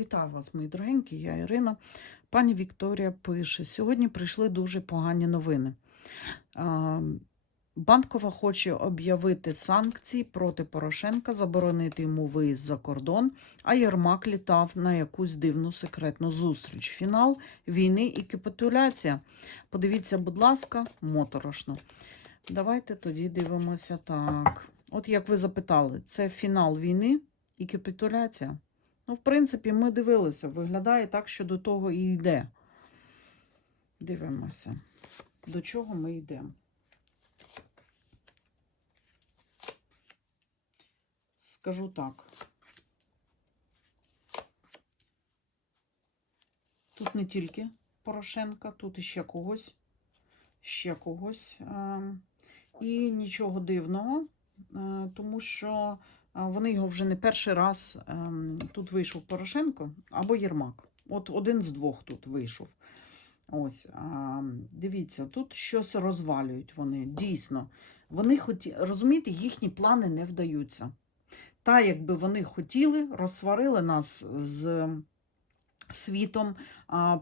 Вітаю вас, мої дорогенькі, я Ірина. Пані Вікторія пише: сьогодні прийшли дуже погані новини. Банкова хоче об'явити санкції проти Порошенка, заборонити йому виїзд за кордон, а Єрмак літав на якусь дивну секретну зустріч. Фінал війни і капітуляція. Подивіться, будь ласка, моторошно. Давайте тоді дивимося так. От як ви запитали, це фінал війни і капітуляція. Ну, в принципі, ми дивилися, виглядає так, що до того і йде. Дивимося, до чого ми йдемо. Скажу так. Тут не тільки Порошенка, тут іще когось, ще когось. Ем, І нічого дивного, е, тому що Вони його вже не перший раз. ем, Тут вийшов Порошенко або Єрмак. От один з двох тут вийшов. Ось, дивіться, тут щось розвалюють вони. Дійсно, вони хоті... розумієте, їхні плани не вдаються. Та, якби вони хотіли, розсварили нас з світом,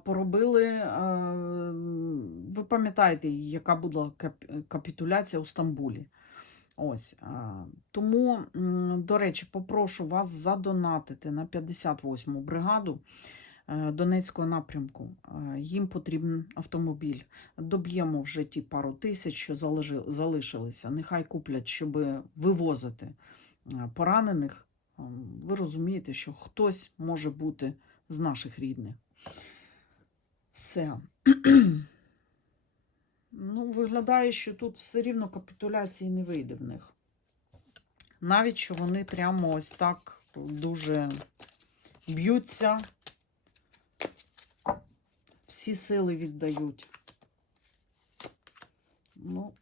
поробили. а, Ви пам'ятаєте, яка була кап- капітуляція у Стамбулі. Ось тому, до речі, попрошу вас задонатити на 58-му бригаду е, Донецького напрямку. Е, Їм потрібен автомобіль. Доб'ємо вже ті пару тисяч, що залишилися. Нехай куплять, щоб вивозити е, поранених. Ви розумієте, що хтось може бути з наших рідних. Все. Ну, виглядає, що тут все рівно капітуляції не вийде в них. Навіть що вони прямо ось так дуже б'ються, всі сили віддають. Ну,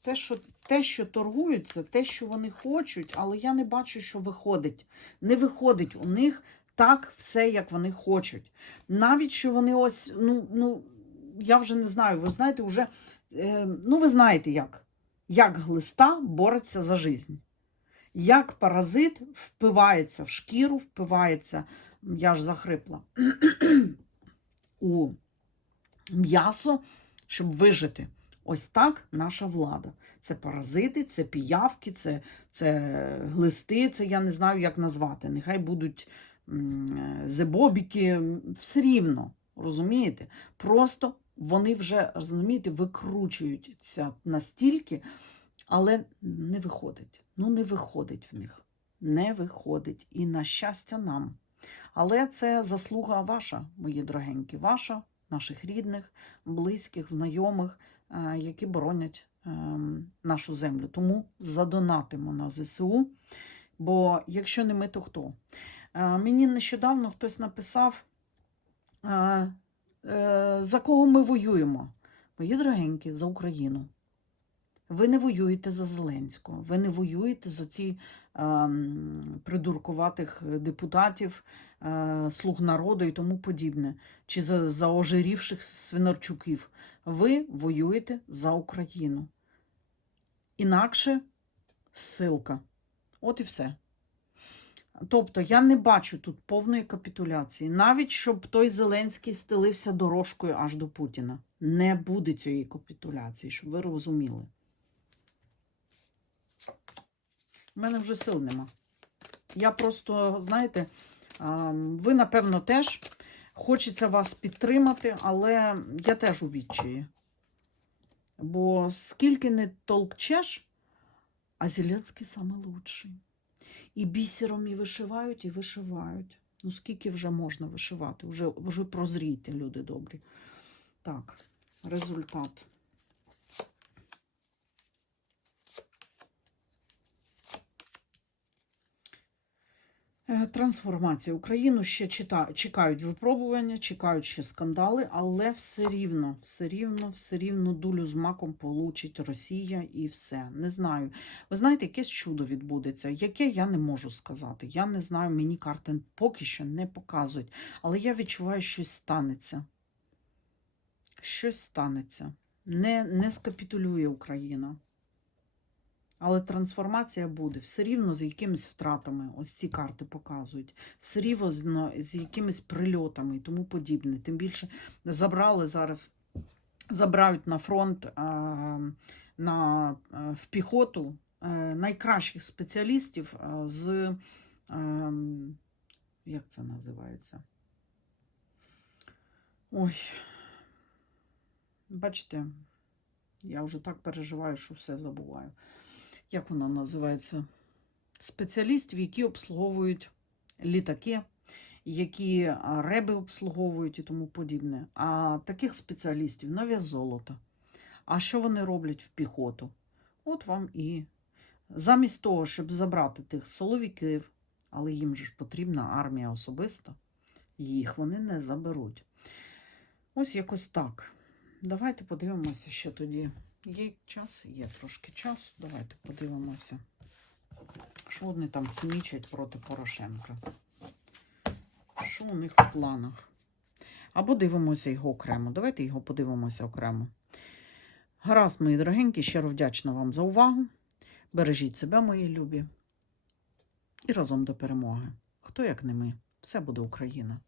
те, що, те, що торгуються, те, що вони хочуть, але я не бачу, що виходить. Не виходить у них так все, як вони хочуть. Навіть що вони ось, ну, ну, я вже не знаю, ви знаєте, вже, е, ну, ви знаєте як, як глиста бореться за життя. Як паразит впивається в шкіру, впивається, я ж захрипла, у м'ясо, щоб вижити. Ось так наша влада. Це паразити, це піявки, це, це глисти, це я не знаю, як назвати. Нехай будуть зебобіки, все рівно, розумієте? Просто вони вже, розумієте, викручуються настільки, але не виходить. Ну, не виходить в них. Не виходить. І на щастя нам. Але це заслуга ваша, мої дорогенькі, ваша, наших рідних, близьких, знайомих, е, які боронять ем, нашу землю. Тому задонатимо на ЗСУ. Бо якщо не ми, то хто? Е, Мені нещодавно хтось написав, е, за кого ми воюємо. Мої дорогенькі, за Україну. Ви не воюєте за Зеленського, ви не воюєте за ці ем, придуркуватих депутатів, е, слуг народу і тому подібне, чи за, за ожирівших свинарчуків. Ви воюєте за Україну. Інакше ссилка. От і все. Тобто я не бачу тут повної капітуляції. Навіть щоб той Зеленський стелився дорожкою аж до Путіна. Не буде цієї капітуляції, щоб ви розуміли. У мене вже сил нема. Я просто, знаєте, ви, напевно, теж хочеться вас підтримати, але я теж у відчаї. Бо скільки не толкчеш, а Зеленський лучший. І бісером і вишивають, і вишивають. Ну, скільки вже можна вишивати? Вже, вже прозрійте, люди добрі. Так, результат. Трансформація Україну ще чекають випробування, чекають ще скандали, але все рівно, все рівно, все рівно дулю з маком получить Росія і все. Не знаю. Ви знаєте, якесь чудо відбудеться, яке я не можу сказати. Я не знаю, мені карти поки що не показують, але я відчуваю, щось станеться. Щось станеться. Не, не скапітулює Україна. Але трансформація буде все рівно з якимись втратами. Ось ці карти показують. Все рівно з, якимись прильотами і тому подібне. Тим більше забрали зараз, забирають на фронт е, на, е, в піхоту е, найкращих спеціалістів з. як це називається? Ой. Бачите, я вже так переживаю, що все забуваю. Як вона називається? Спеціалістів, які обслуговують літаки, які реби обслуговують і тому подібне. А таких спеціалістів на вес золота. А що вони роблять в піхоту? От вам і замість того, щоб забрати тих соловіків, але їм же ж потрібна армія особиста, їх вони не заберуть. Ось якось так. Давайте подивимося ще тоді. Є час, є трошки часу. Давайте подивимося, що вони там хімічать проти Порошенка. Що у них в планах? Або дивимося його окремо. Давайте його подивимося окремо. Гаразд, мої дорогенькі, щиро вдячна вам за увагу. Бережіть себе, мої любі. І разом до перемоги. Хто як не ми? Все буде Україна.